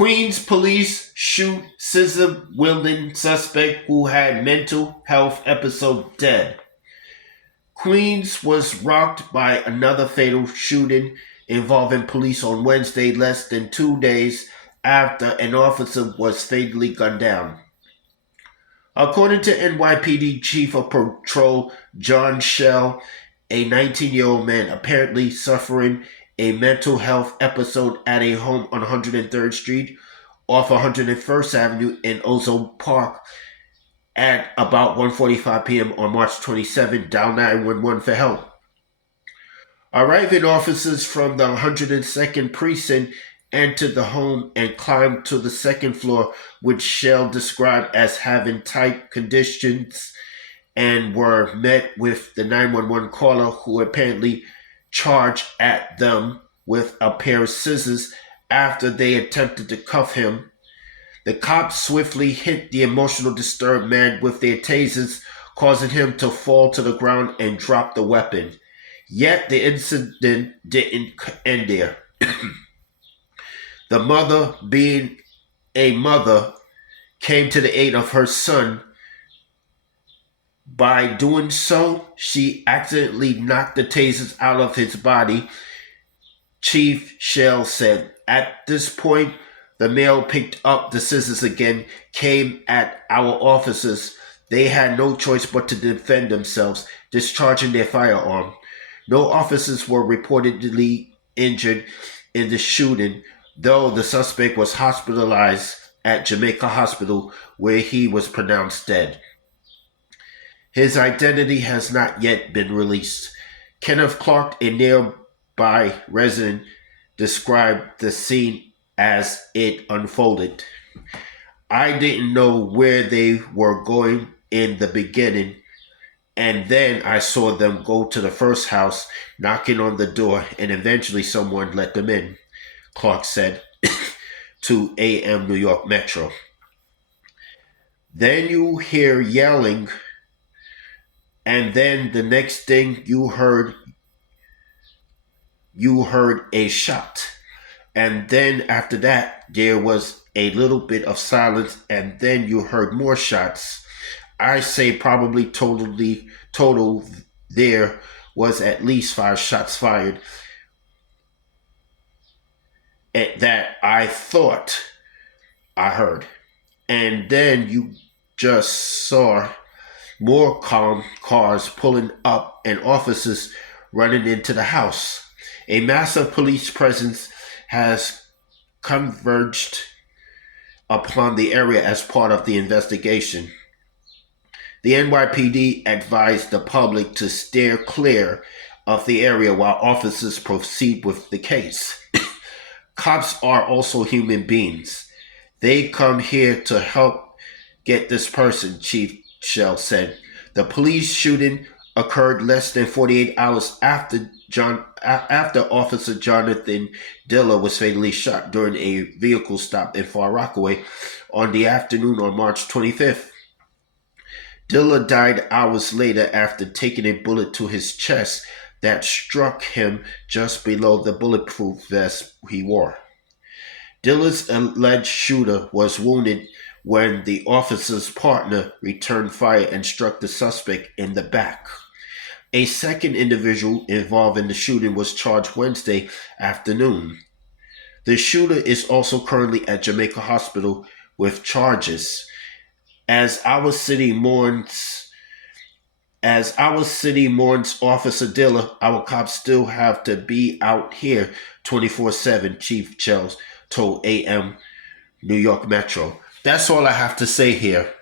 Queens police shoot scissor wielding suspect who had mental health episode dead. Queens was rocked by another fatal shooting involving police on Wednesday, less than 2 days after an officer was fatally gunned down. According to NYPD Chief of Patrol John Shell, a 19-year-old man apparently suffering a mental health episode at a home on 103rd Street off 101st Avenue in Ozone Park at about 1:45 p.m. on March 27 dialed 911 for help. Arriving officers from the 102nd Precinct entered the home and climbed to the second floor, which Shell described as having tight conditions, and were met with the 911 caller, who apparently charged at them with a pair of scissors after they attempted to cuff him. The cops swiftly hit the emotional disturbed man with their tasers, causing him to fall to the ground and drop the weapon. Yet the incident didn't end there. The mother, being a mother, came to the aid of her son. By doing so, she accidentally knocked the tasers out of his body, Chief Shell said. At this point, the male picked up the scissors again, came at our officers. They had no choice but to defend themselves, discharging their firearm. No officers were reportedly injured in the shooting, though the suspect was hospitalized at Jamaica Hospital, where he was pronounced dead. His identity has not yet been released. Kenneth Clark, a nearby resident, described the scene as it unfolded. I didn't know where they were going in the beginning, and then I saw them go to the first house, knocking on the door, and eventually someone let them in, Clark said to AM New York Metro. Then you hear yelling, and then the next thing you heard a shot. And then after that, there was a little bit of silence, and then you heard more shots. I say probably total there was at least 5 shots fired that I thought I heard. And then you just saw more cars pulling up and officers running into the house. A massive police presence has converged upon the area as part of the investigation. The NYPD advised the public to steer clear of the area while officers proceed with the case. Cops are also human beings. They come here to help get this person, Chief Shell said. The police shooting occurred less than 48 hours after Officer Jonathan Diller was fatally shot during a vehicle stop in Far Rockaway on the afternoon on March 25th. Diller died hours later after taking a bullet to his chest that struck him just below the bulletproof vest he wore. Diller's alleged shooter was wounded when the officer's partner returned fire and struck the suspect in the back. A second individual involved in the shooting was charged Wednesday afternoon. The shooter is also currently at Jamaica Hospital with charges. As our city mourns Officer Diller, our cops still have to be out here 24/7, Chief Chels told AM New York Metro. That's all I have to say here.